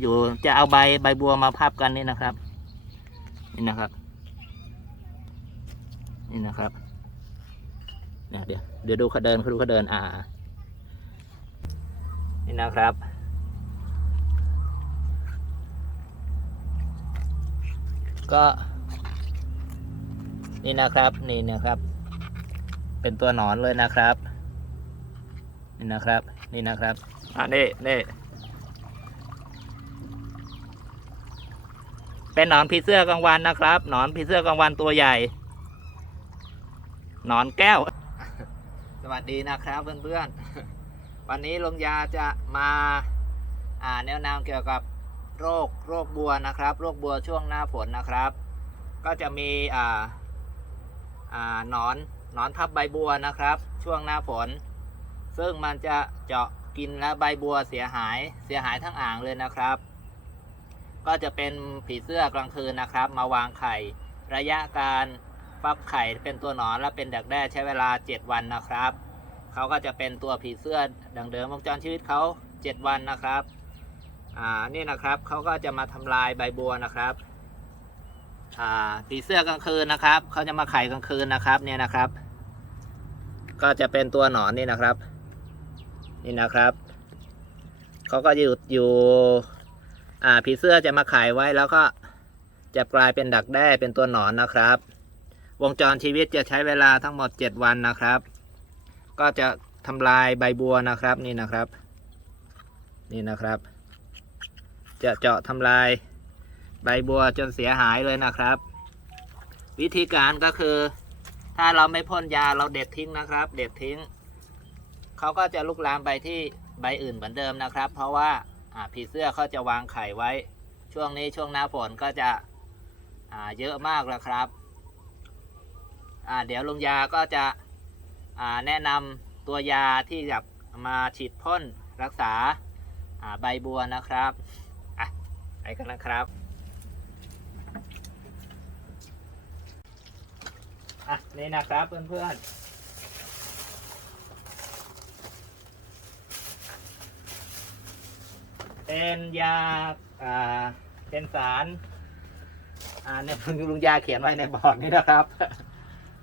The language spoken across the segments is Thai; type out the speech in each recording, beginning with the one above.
อยู่จะเอาใบใบบัวมาพับกันนี่นะครับ นี่นะครับ นี่นะครับเนี่ยเดี๋ยวเดี๋ยวดูเขาเดินเขาดูเขาเดินอ่าอ่า นี่นะครับ ก็ นี่นะครับ นี่นะครับ เป็นตัวหนอนเลยนะครับ นี่นะครับ นี่นะครับอ่านี่นี่ เป็นหนอนผีเสื้อกลางวันนะครับ หนอนผีเสื้อกลางวันตัวใหญ่ หนอนแก้ว สวัสดีนะครับเพื่อนๆ วันนี้ลุงยาจะมาอ่าแนวนวเกี่ยวกับโรคโรคบัวนะครับ โรคบัวช่วงหน้าฝนนะครับ ก็จะมีอ่าอ่าหนอนหนอนทับใบบัวนะครับ ช่วงหน้าฝน ซึ่งมันจะเจาะกินและใบบัวเสียหายเสียหายทั้งอ่างเลยนะครับ ก็จะเป็นผีเสื้อกลางคืนนะครับ มาวางไข่ ระยะการฟักไข่เป็นตัวหนอนและเป็นดักแด้ใช้เวลา 7 วันนะครับเขาก็จะเป็นตัวผีเสื้อดังเดิมวงจรชีวิตเขา 7 วันนะครับอ่านี่นะครับเขาก็จะมาทำลายใบบัวนะครับอ่าผีเสื้อกลางคืนนะครับเขาจะมาไข่กลางคืนนะครับเนี่ยนะครับ ก็จะเป็นตัวหนอนนี่นะครับ นี่นะครับเขาก็อยู่อยู่ อ่าผีเสื้อจะมาไข่ไว้แล้วก็จะกลายเป็นดักแด้เป็นตัวหนอนนะครับ วงจรชีวิตจะใช้เวลาทั้งหมด 7 วันนะครับ ก็จะทำลายใบบัวนะครับนี่นะครับ นี่นะครับ จะเจาะทำลายใบบัวจนเสียหายเลยนะครับ วิธีการก็คือ ถ้าเราไม่พ่นยาเราเด็ดทิ้งนะครับ เด็ดทิ้งเขาก็จะลุกลามไปที่ใบอื่นเหมือนเดิมนะครับ เพราะว่า ผีเสื้อเขาจะวางไข่ไว้ ช่วงนี้ช่วงหน้าฝนก็จะเยอะมากแล้วครับเดี๋ยวลุงยาก็จะแนะนำตัวยาที่จะมาฉีดพ่นรักษาอ่าใบบัวนะครับอะไปกันนะครับอะนี่นะครับเพื่อนๆ เป็นยาอ่าเป็นสารอ่าเนี่ยลุงยาเขียนไว้ในบอร์ดนี่นะครับ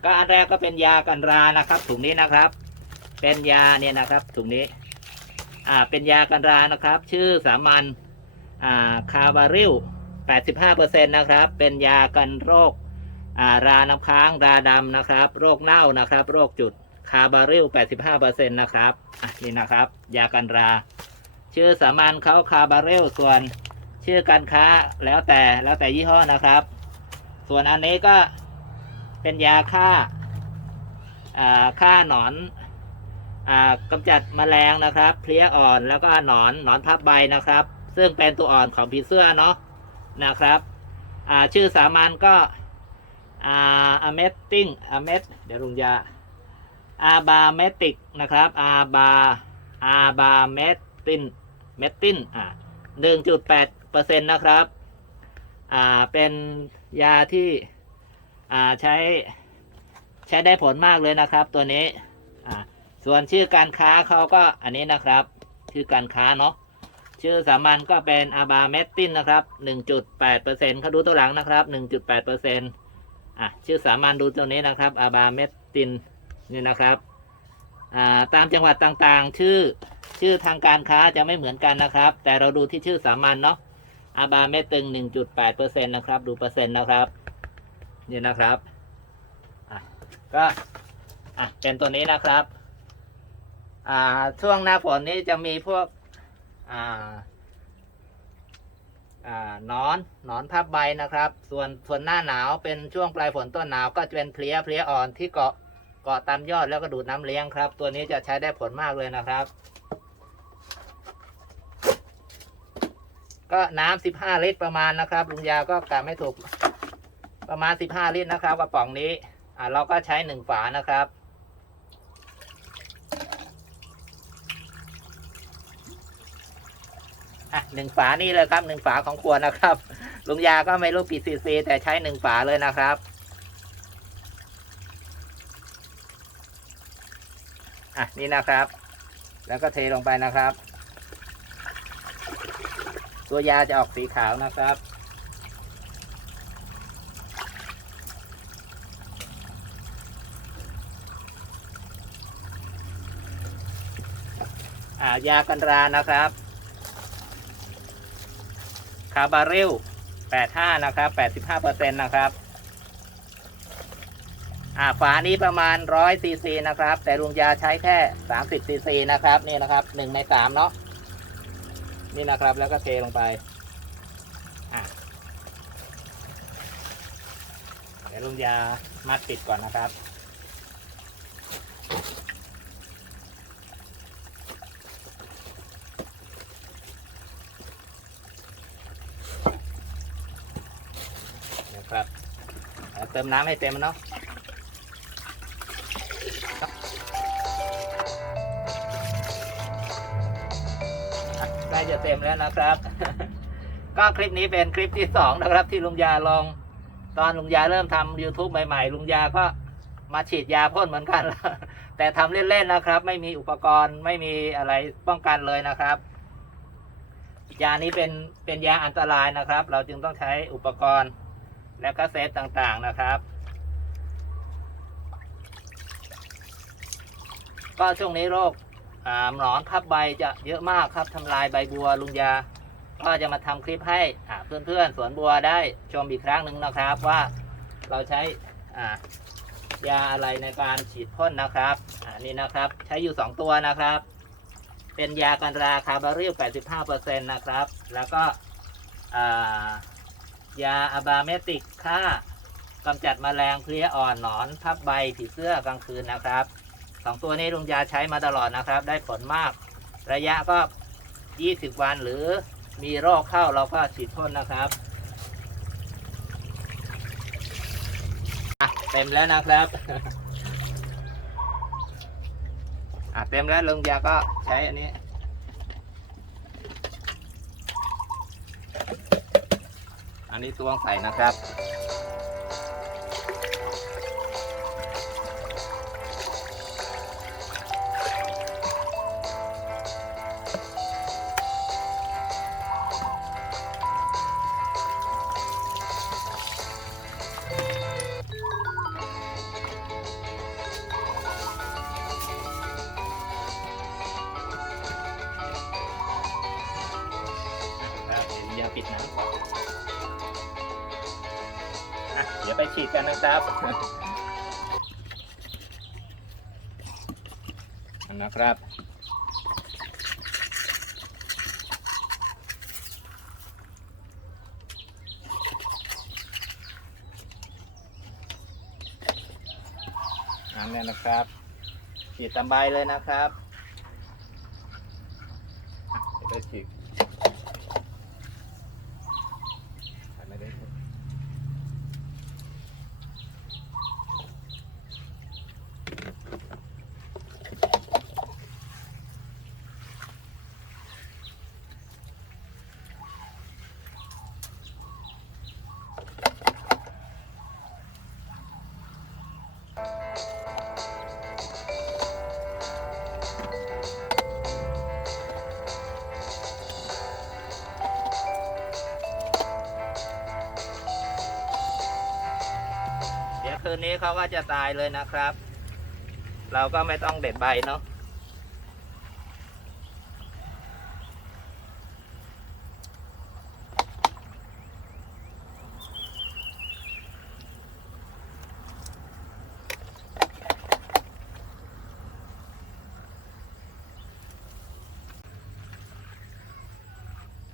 ก็อันแรกก็เป็นยากันรานะครับ ถุงนี้นะครับ เป็นยาเนี่ยนะครับถุงนี้ อ่าเป็นยากันรานะครับ ชื่อสามัญอ่าคาบาริล85%นะครับ เป็นยากันโรคอ่าราน้ำค้างราดำนะครับ โรคเน่านะครับ โรคจุดคาบาริล85%นะครับอะนี่นะครับ ยากันรา ชื่อสามัญเขาคาบาเรลส่วนชื่อการค้าแล้วแต่แล้วแต่ยี่ห้อนะครับ ส่วนอันนี้ก็เป็นยาฆ่าฆ่าหนอนอ่ากำจัดแมลงนะครับ เพลี้ยอ่อนแล้วก็หนอนหนอนทับใบนะครับ ซึ่งเป็นตัวอ่อนของผีเสื้อเนาะนะครับชื่อสามัญก็อ่าอะเมตติ้งอะเมตเดี๋ยวลุงยาอาบาเมติกนะครับอาบาอาบาเมติน เมตตินอ่าหนึ่งจุดแปดเปอร์เซ็นต์นะครับอ่าเป็นยาที่อ่าใช้ใช้ได้ผลมากเลยนะครับ ตัวนี้อ่าส่วนชื่อการค้าเขาก็อันนี้นะครับ ชื่อการค้าเนาะชื่อสามัญก็เป็นอาบาเมตตินนะครับหนึ่งจุดแปดเปอร์เซ็นต์เขาดูตัวหลังนะครับหนึ่งจุดแปดเปอร์เซ็นต์อะ ชื่อสามัญดูตัวนี้นะครับ อาบาเมตตินนี่นะครับ อ่า ตามจังหวัดต่างๆ ชื่อ ชื่อทางการค้าจะไม่เหมือนกันนะครับ แต่เราดูที่ชื่อสามัญเนาะอาบาเมตึง 1.8เปอร์เซ็นต์นะครับ ดูเปอร์เซ็นต์นะครับนี่นะครับก็อะเป็นตัวนี้นะครับอ่าช่วงหน้าฝนนี้จะมีพวกอ่าอ่านอนนอนทับใบนะครับ ส่วนส่วนหน้าหนาวเป็นช่วงปลายฝนต้นหนาวก็จะเป็นเพลี้ยเพลี้ยอ่อนที่เกาะเกาะตามยอดแล้วก็ดูดน้ำเลี้ยงครับ ตัวนี้จะใช้ได้ผลมากเลยนะครับ ก็น้ำสิบห้าลิตรประมาณนะครับ ลุงยาก็กะไม่ถูก ประมาณสิบห้าลิตรนะครับกระป๋องนี้ อ่าเราก็ใช้หนึ่งฝานะครับอะหนึ่งฝานี่เลยครับหนึ่งฝาของขวดนะครับ ลุงยาก็ไม่รู้กี่ซีซีแต่ใช้หนึ่งฝาเลยนะครับอะนี่นะครับ แล้วก็เทลงไปนะครับ ตัวยาจะออกสีขาวนะครับ อ่ายากันรานะครับ คาบาริล85 นะครับ 85%นะครับ อ่าฝานี้ประมาณ 100ซีซีนะครับ แต่ลุงยาใช้แค่ 30ซีซีนะครับ นี่นะครับ1ใน3เนาะ นี่นะครับแล้วก็เทลงไปอะเดี๋ยวลุงยามัดติดก่อนนะครับ นะครับเเติมน้ำให้เต็มเนาะ เต็มแล้วนะครับ ก็คลิปนี้เป็นคลิปที่สองนะครับ ที่ลุงยาลอง ตอนลุงยาเริ่มทำ YouTube ใหม่ๆ ลุงยาก็มาฉีดยาพ่นเหมือนกัน แต่ทำเล่นๆนะครับ ไม่มีอุปกรณ์ไม่มีอะไรป้องกันเลยนะครับ ยานี้เป็นเป็นยาอันตรายนะครับ เราจึงต้องใช้อุปกรณ์และก็เซฟต่างๆนะครับ ก็ช่วงนี้โรค หนอนทับใบจะเยอะมากครับทำลายใบบัวลุงยา ก็จะมาทำคลิปให้เพื่อนๆสวนบัวได้ชมอีกครั้งหนึ่งนะครับว่าเราใช้ยาอะไรในการฉีดพ่นนะครับอ่านี่นะครับใช้อยู่ 2 ตัวนะครับ เป็นยากันราคาบาริล85%นะครับ แล้วก็ยาอะบาเมติกฆ่ากำจัดแมลงเพลี้ยอ่อนหนอนทับใบผีเสื้อกลางคืนนะครับ สองตัวนี้ลุงยาใช้มาตลอดนะครับ ได้ผลมาก ระยะก็ 20 วันหรือมีโรคเข้าเราก็ฉีดพ่นนะครับอะเต็มแล้วนะครับอะเต็มแล้วลุงยาก็ใช้อันนี้อันนี้ตวงใส่นะครับ ปิดน้ำก่อนอะเดี๋ยวไปฉีดกันนะครับนะครับอันนี้นะครับฉีดตามใบเลยนะครับ คืนนี้เขาก็จะตายเลยนะครับ เราก็ไม่ต้องเด็ดใบเนาะ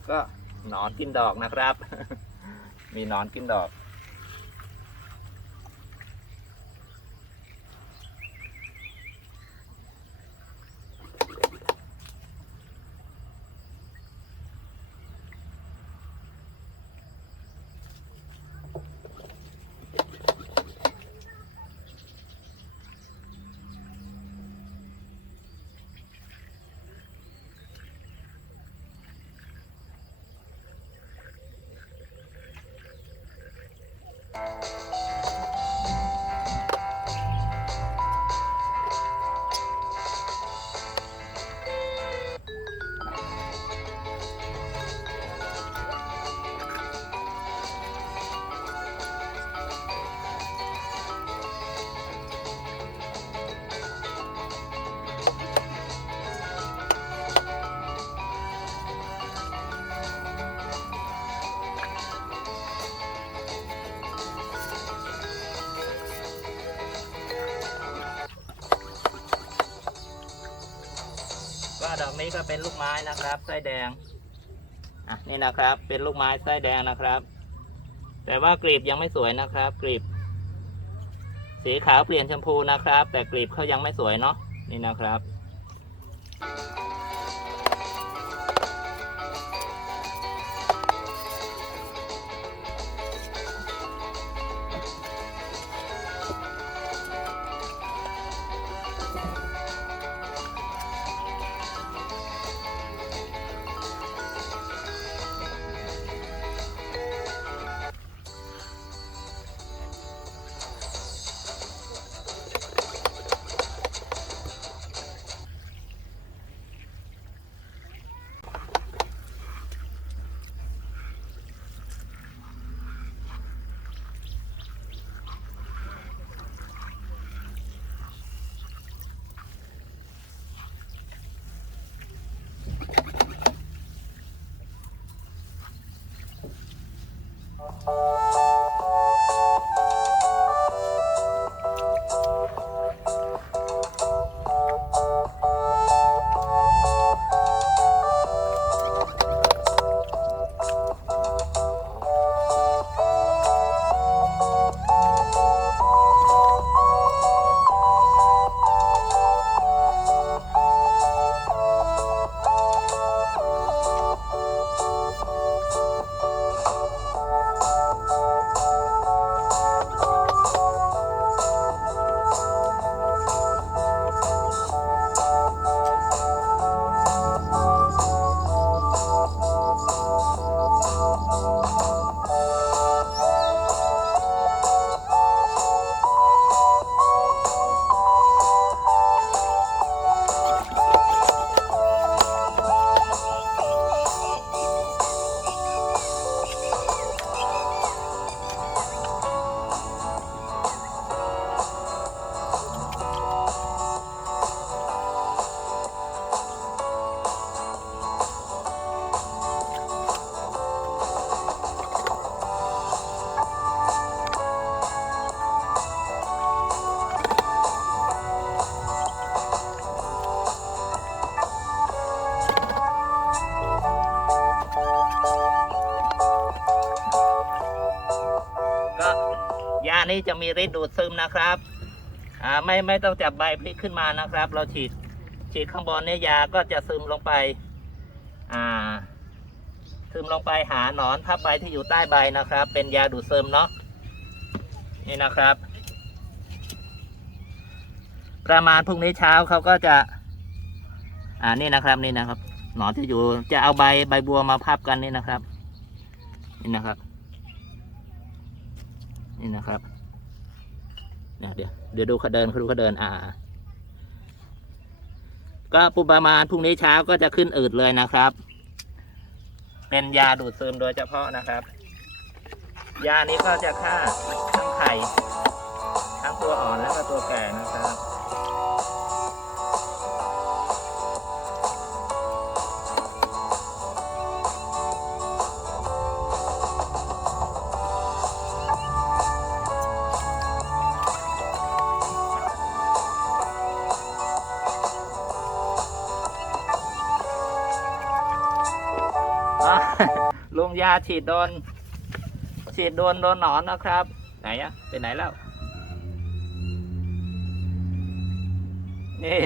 ก็หนอนกินดอกนะครับ มีหนอนกินดอก ดอกนี้ก็เป็นลูกไม้นะครับไส้แดงอะนี่นะครับ เป็นลูกไม้ไส้แดงนะครับ แต่ว่ากลีบยังไม่สวยนะครับกลีบ สีขาวเปลี่ยนชมพูนะครับ แต่กลีบเขายังไม่สวยเนาะนี่นะครับ จะมีฤทธิ์ดูดซึมนะครับอ่าไม่ไม่ต้องจับใบพลิกขึ้นมานะครับ เราฉีดฉีดข้างบนเนี่ยยาก็จะซึมลงไปอ่าซึมลงไปหาหนอนทับใบที่อยู่ใต้ใบนะครับ เป็นยาดูดซึมเนาะนี่นะครับ ประมาณพรุ่งนี้เช้าเขาก็จะ อ่านี่นะครับนี่นะครับ หนอนที่อยู่จะเอาใบใบบัวมาพับกันนี่นะครับ นี่นะครับ นี่นะครับ เนี่ยเดี๋ยวเดี๋ยวดูเขาเดินเขาดูเขาเดินอ่า ก็ปุประมาณพรุ่งนี้เช้าก็จะขึ้นอืดเลยนะครับ เป็นยาดูดซึมโดยเฉพาะนะครับ ยานี้ก็จะฆ่าทั้งไข่ทั้งตัวอ่อนแล้วก็ตัวแก่นะครับ งยาฉีดโดน ฉีดโดนโดนหนอนนะครับ ไหนอะไปไหนแล้ว นี่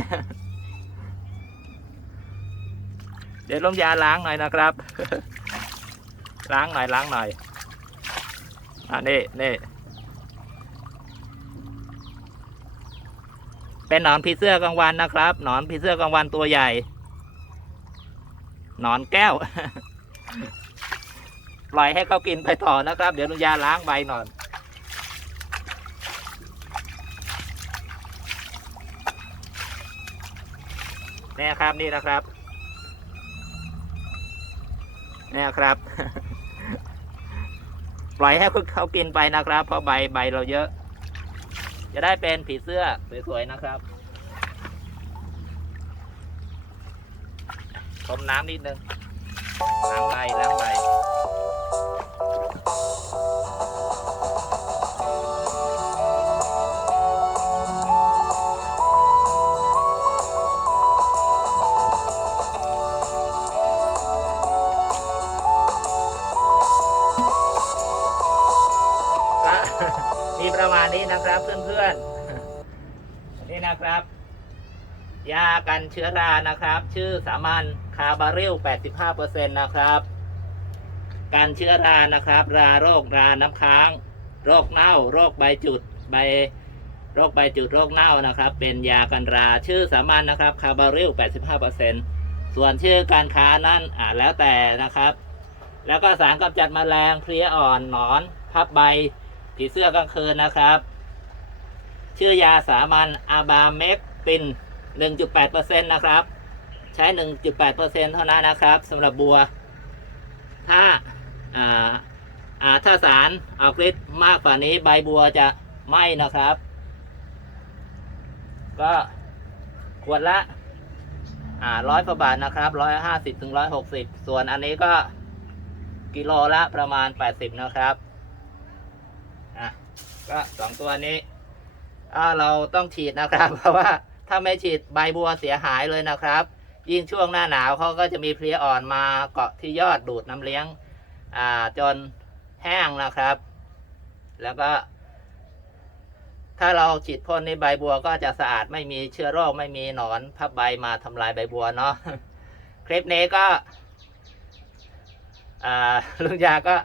เดี๋ยวลงยาล้างหน่อยนะครับ ล้างหน่อยล้างหน่อยอ่านี่นี่เป็นหนอนผีเสื้อกลางวันนะครับหนอนผีเสื้อกลางวันตัวใหญ่หนอนแก้ว ปล่อยให้เขากินไปต่อนะครับ เดี๋ยวลุงยาล้างใบหน่อยนี่ครับนี่นะครับเนี่ยครับ ปล่อยให้เขากินไปนะครับ เพราะใบใบเราเยอะ จะได้เป็นผีเสื้อสวยๆนะครับพรมน้ำนิดนึงล้างใบล้างใบ ประมาณนี้นะครับเพื่อนๆนี่นะครับ ยากันเชื้อรานะครับ ชื่อสามัญคาบาริล85%นะครับการเชื้อรานะครับ ราโรคราน้ำค้าง โรคเน่า โรคใบจุดใบโรคใบจุดโรคเน่านะครับ เป็นยากันราชื่อสามัญนะครับคาบาริล85%ส่วนชื่อการค้านั้นอ่าแล้วแต่นะครับ แล้วก็สารกำจัดแมลงเพลี้ยอ่อนหนอนพับใบ ผีเสื้อกลางคืนนะครับ ชื่อยาสามัญอาบาเมกติน 1.8%นะครับ ใช้ 1.8%เท่านั้นนะครับสำหรับบัว ถ้าอ่าอ่าถ้าสารออกฤทธิ์มากกว่านี้ใบบัวจะไหม้นะครับ ก็ขวดละอ่าร้อยกว่าบาทนะครับร้อยห้าสิบถึงร้อยหกสิบส่วนอันนี้ก็กิโลละประมาณแปดสิบนะครับ ก็สองตัวนี้เราต้องฉีดนะครับ เพราะว่าถ้าไม่ฉีดใบบัวเสียหายเลยนะครับ ยิ่งช่วงหน้าหนาวเขาก็จะมีเพลี้ยอ่อนมาเกาะที่ยอดดูดน้ำเลี้ยงจนแห้งนะครับ แล้วก็ ถ้าเราฉีดพ่นในใบบัวก็จะสะอาดไม่มีเชื้อโรคไม่มีหนอนพับใบมาทำลายใบบัวเนาะคลิปนี้ก็ลุงยาก็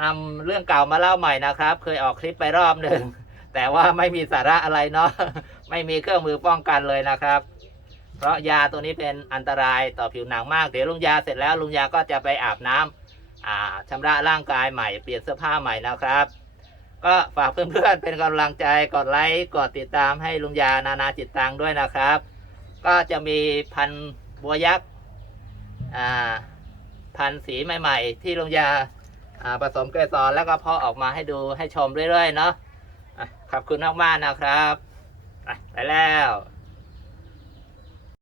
นำเรื่องเก่ามาเล่าใหม่นะครับ เคยออกคลิปไปรอบหนึ่ง แต่ว่าไม่มีสาระอะไรเนาะไม่มีเครื่องมือป้องกันเลยนะครับ เพราะยาตัวนี้เป็นอันตรายต่อผิวหนังมาก เดี๋ยวลุงยาเสร็จแล้วลุงยาก็จะไปอาบน้ำอ่าชำระร่างกายใหม่เปลี่ยนเสื้อผ้าใหม่นะครับ ก็ฝากเพื่อนๆเป็นกำลังใจกดไลค์กดติดตามให้ลุงยานานาจิตตังด้วยนะครับ ก็จะมีพันธุ์บัวยักษ์อ่าพันธุ์สีใหม่ ๆ ที่ลุงยาอ่า ผสมเกสรแล้วก็เพาะออกมาให้ดูให้ชมเรื่อยๆเนาะะขอบคุณมากๆนะครับไปแล้ว